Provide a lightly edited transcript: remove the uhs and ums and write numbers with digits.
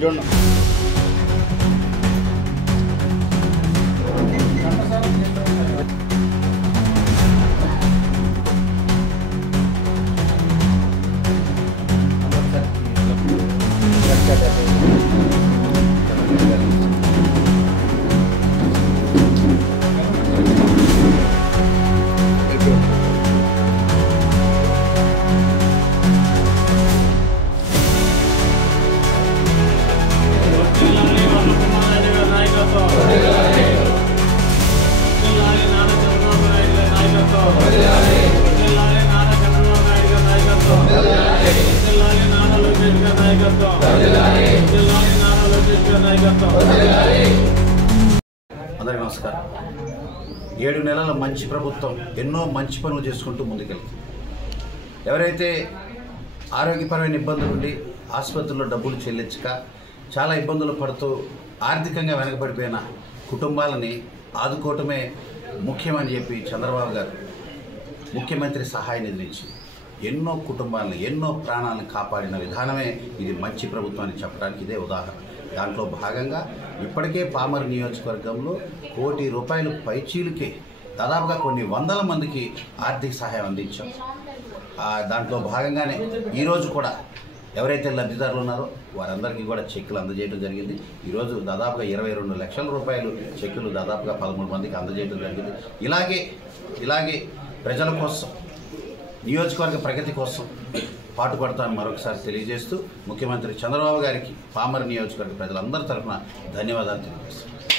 जोड़ना అందరికీ నమస్కారం. 7 నెలల మంచి ప్రభుత్వం ఎన్నో మంచి పనులు చేసుకుంటూ ముందుకెళ్తుంది. ఎవరైతే ఆరోగ్యపరమైన ఇబ్బందులు ఉండి ఆసుపత్రుల్లో డబ్బులు చెల్లించక చాలా ఇబ్బందులు పడుతూ ఆర్థికంగా వెనకబడిపోయిన కుటుంబాలని ఆదుకోవటమే ముఖ్యమని చెప్పి చంద్రబాబు గారు ముఖ్యమంత్రి సహాయ నిధి నుంచి ఎన్నో కుటుంబాలను ఎన్నో ప్రాణాలను కాపాడిన విధానమే ఇది మంచి ప్రభుత్వం అని చెప్పడానికి ఇదే ఉదాహరణ. దాంట్లో భాగంగా ఇప్పటికే పామర్ నియోజకవర్గంలో ₹1 కోటి పైచీలకే దాదాపుగా కొన్ని వందల మందికి ఆర్థిక సహాయం అందించాం. దాంట్లో భాగంగానే ఈరోజు కూడా ఎవరైతే లబ్ధిదారులు ఉన్నారో వారందరికీ కూడా చెక్కులు అందజేయడం జరిగింది. ఈరోజు దాదాపుగా ₹22 లక్షల చెక్కులు దాదాపుగా 13 మందికి అందజేయడం జరిగింది. ఇలాగే ప్రజల కోసం నియోజకవర్గ ప్రగతి కోసం పాటుపడతాను మరొకసారి తెలియజేస్తూ ముఖ్యమంత్రి చంద్రబాబు గారికి పామర్ నియోజకవర్గ ప్రజలందరి తరఫున ధన్యవాదాలు తెలియజేస్తాను.